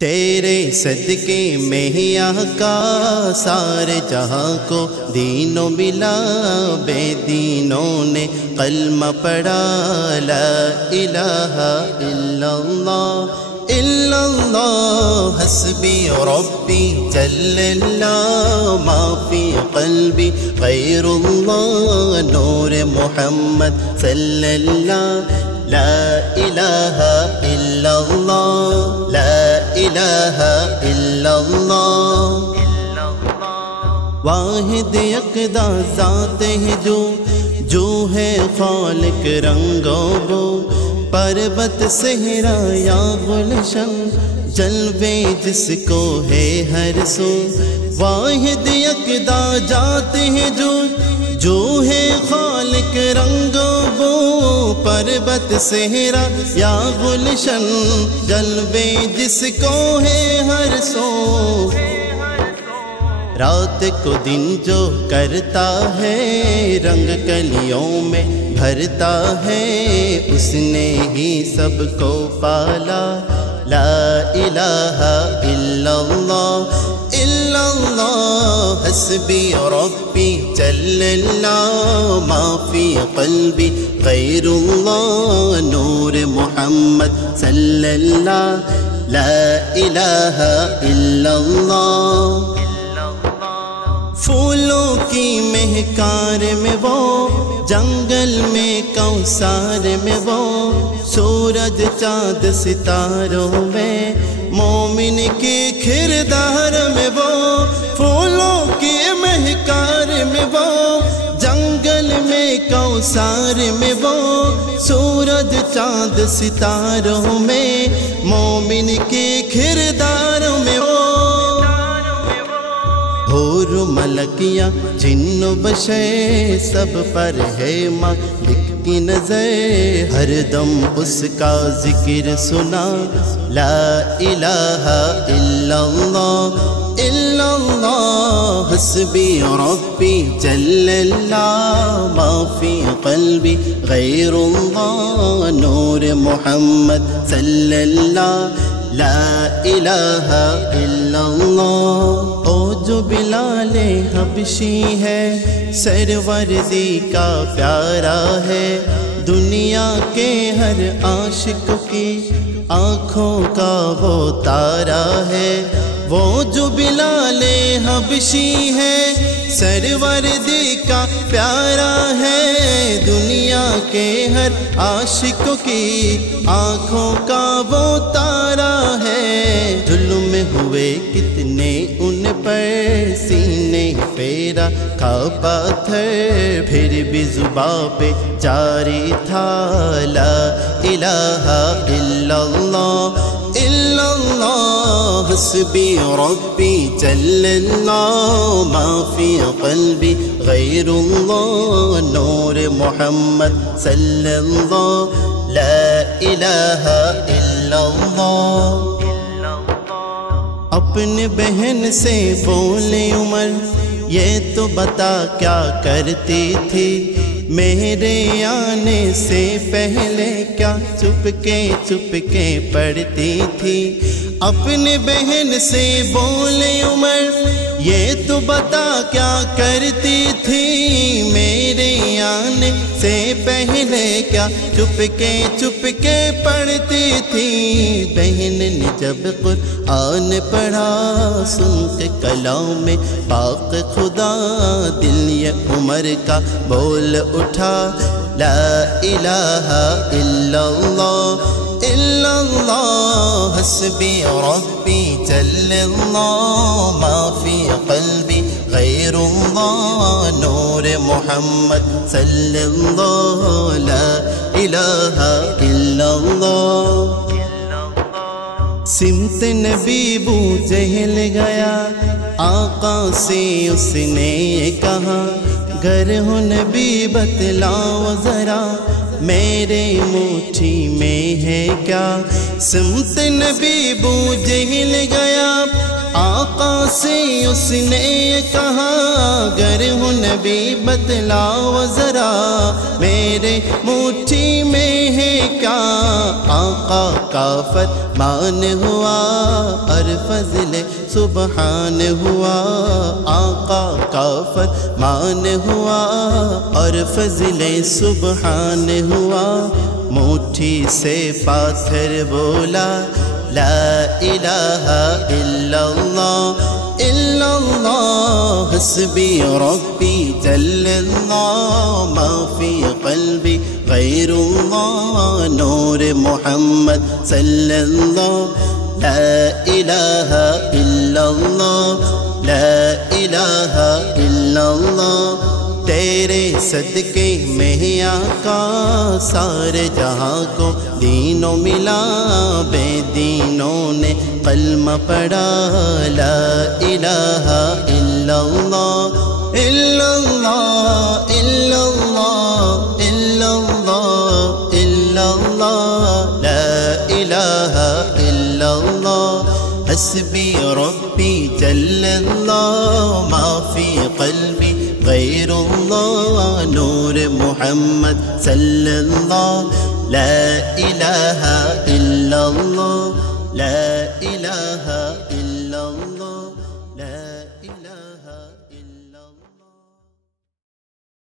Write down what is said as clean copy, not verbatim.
تیرے صدقے میں ہی آقا سارے جہاں کو دینوں ملا، بے دینوں نے کلمہ پڑھا، لا الہ الا اللہ حسبی ربی جل اللہ، ما فی قلبی غیر اللہ، نور محمد صلی اللہ، لا الہ الا اللہ، لا الہ الا اللہ۔ واحد یکتا ذات ہے جو ہے خالق رنگوں بو، پربت صحرا یا گلشن، جلوے جس کو ہے ہر سو۔ واحد یکتا ذات ہے جو ہے خالق رنگوں بو، پربت صحرا یا گلشن، جلوے جس کو ہے ہر سو۔ رات کو دن جو کرتا ہے، رنگ کلیوں میں بھرتا ہے، اس نے ہی سب کو پالا، لا الہ الا اللہ، الا اللہ حسبی ربی جل اللہ، ما فی قلبی غیر اللہ، نور محمد صلی اللہ، لا الہ الا اللہ۔ پھولوں کی مہکار میں وہ، جنگل میں کوثر میں وہ، سورج چاند ستاروں میں، مومن کے کردار میں وہ۔ پھولوں کی مہکار میں وہ، جنگل میں کوثر میں وہ، سورج چاند ستاروں میں، مومن کے کردار میں وہ۔ حور ملکیاں جن و بشر سب پر ہے مالک کی نظر، ہر دم اس کا ذکر سنا، لا الہ الا اللہ، الا اللہ حسبی ربی جل اللہ، ما فی قلبی غیر اللہ، نور محمد صلی اللہ، لا الہ الا اللہ۔ او جو بلال حبشی ہے، سروردی کا پیارا ہے، دنیا کے ہر عاشق کی آنکھوں کا وہ تارا ہے۔ وہ جو بلال حبشی ہے، سروردی کا پیارا ہے، دنیا کے ہر عاشق کی آنکھوں کا وہ تارا ہے۔ ظلم ہوئے کتنے ان پر، سینے پھیرا کھا پاتھر، پھر بھی زباں پہ جاری تھا، لا الہ الا اللہ، الا اللہ حسبی ربی جل اللہ، ما فی قلبی غیر اللہ، نور محمد صلی اللہ، لا الہ الا اللہ۔ اپنے بہن سے بولے عمر، یہ تو بتا کیا کرتی تھی، میرے آنے سے پہلے کیا چھپ کے پڑھتی تھی۔ اپنے بہن سے بولے عمر، یہ تو بتا کیا کرتی تھی، میرے آنے سے پہلے کیا چھپ کے پڑھتی تھی۔ بہن نے جب قرآن پڑھا، سن کے کلام میں پاک خدا، دل یہ عمر کا بول اٹھا، لا الہ الا اللہ، الا اللہ حسبی ربی جل اللہ، ما فی قلبی غیر اللہ، نور محمد صلی اللہ، لا الہ الا اللہ۔ سمت نبی بو جہل گیا، آقا سے اس نے کہا، گر ہو نبی بتلاؤ ذرا، میرے مٹھی میں ہے کیا۔ سمت نبی بو جہل گیا، آقا سے اس نے کہا، گر ہو نبی بتلاؤ ذرا، میرے مٹھی میں ہے کیا۔ آقا کا فرمان ہوا اور فضل سبحان ہوا، آقا کا فرمان ہوا اور فضل سبحان ہوا، مٹھی سے پاتھر بولا لا الہ الا اللہ الا اللہ حسبی ربی جل اللہ ما فی قلبی غیر اللہ، نور محمد صلی اللہ، لا الہ الا اللہ لا الہ الا اللہ، تیرے صدقے میں آقا سارے جہاں کو دینوں ملا، بے دینوں نے کلمہ پڑھا لا الہ الا اللہ الا اللہ الا اللہ الا اللہ الا اللہ، لا الہ الا اللہ حسبی ربی جل اللہ ما فی قلبی غیر اللہ، نور محمد صلی اللہ، لا الہ الا اللہ لا